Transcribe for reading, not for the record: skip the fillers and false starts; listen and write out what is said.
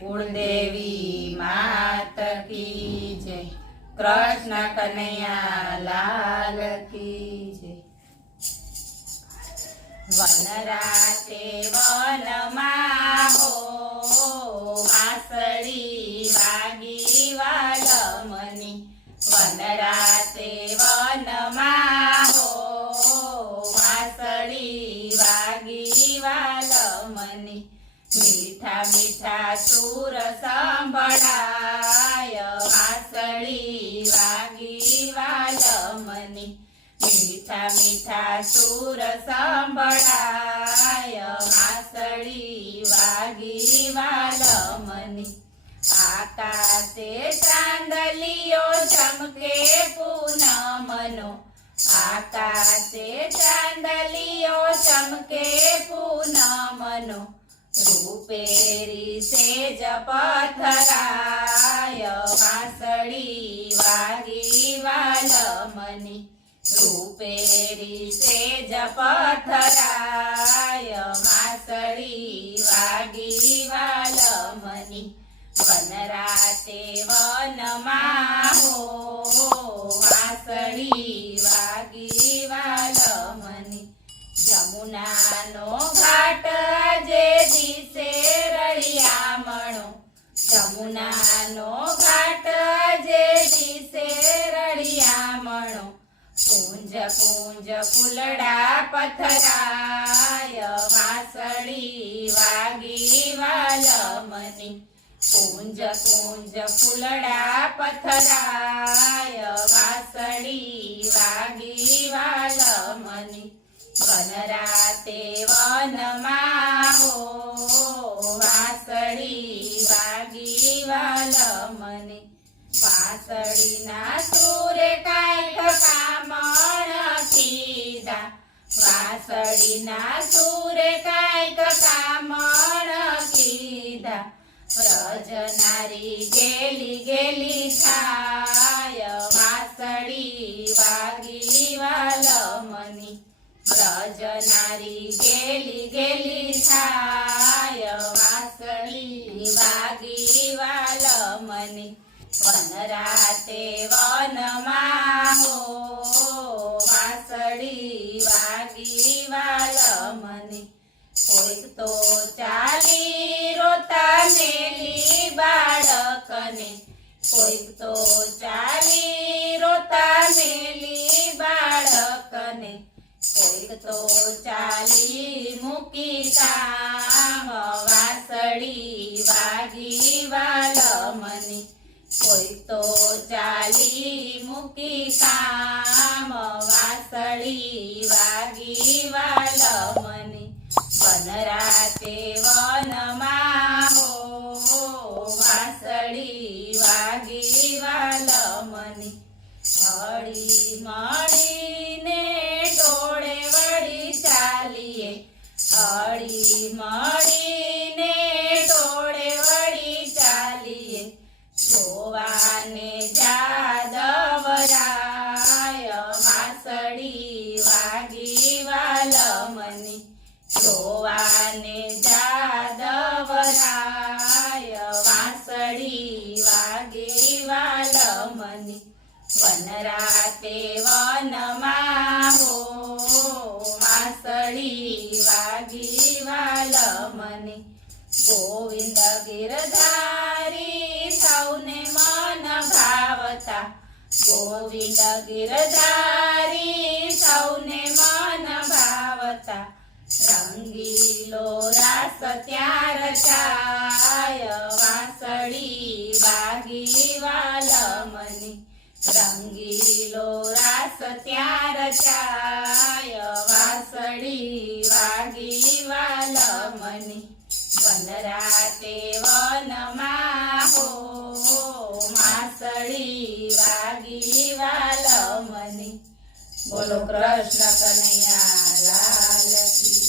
कुलदेवी मात की जय। कृष्ण कन्हैया लाल की जय। वनराते वनमा हो वासळी वागी वालमनी। वनराते वनमा हो वासळी वागी वालमनी। मीठा मीठा सूर संभळाय वासळी वागी वालमनी। मीठा मीठा सूर संभळाय वासळी वागी वालमनी। आकाशे चांदलियो चमके पूनमनो। आकाशे चांदलियो चमके पूनमनो। रूपेरी सेज पथराय वासळी वागी वालमनी। रूपेरी सेज पथराय वासळी वागी वालमनी। वनराते वनमा हो वासळी वागी वालमनी। जमुनानो घाट जे दिसे रळियामणो। जमुनानो घाट जे दिसे रळियामणो। कुंज कुंज फुलडा पथराय वासळी वागी वालमनी। कुंज कुंज फुलडा पथराय वासळी वागी वालमनी। वनराते वनमा हो वासळी वागी वालमनी। वासळीना सूरे कायक कामण कीधा। वासळीना सूरे कायक कामण कीधा। व्रजनारी गेली गेली छाय वासळी वागी वालमनी। व्रजनारी गेली गेली छाय वासळी वागी वालमनी। वनराते वनमा हो वासळी वागी वालमनी। कोईक तो चाली रोता मेली बाळकने। कोईक तो चाली रोता मेली बाळकने। कोईक तो चाली मुकी काम वासळी वागी वालमनी। कोईक तो चाली मुकी काम वासळी वागी वालमनी। वनराते वनमा हो वासळी वागी वालमनी। हळी मळीने टोळे वळी चालिये। हळी मळीने टोळे वळी चालिये। जोवाने जादवराय वासळी वागी वालमनी। जोवाने जादवराय वासळी वागी वालमनी। वनराते वनमा हो वासळी वागी वालमनी। गोविंद गिरधारी सौने मन भावता। गोविंद गिरधारी सौने मन भावता। रंगीलो रास त्यार छाय वासळी वागी वालमनी। रंगीलो रास त्यार छाय वासळी वागी वालमनी। वनराते वनमा हो वासळी वागी वालमनी। बोलो कृष्ण कन्हैया लाल की।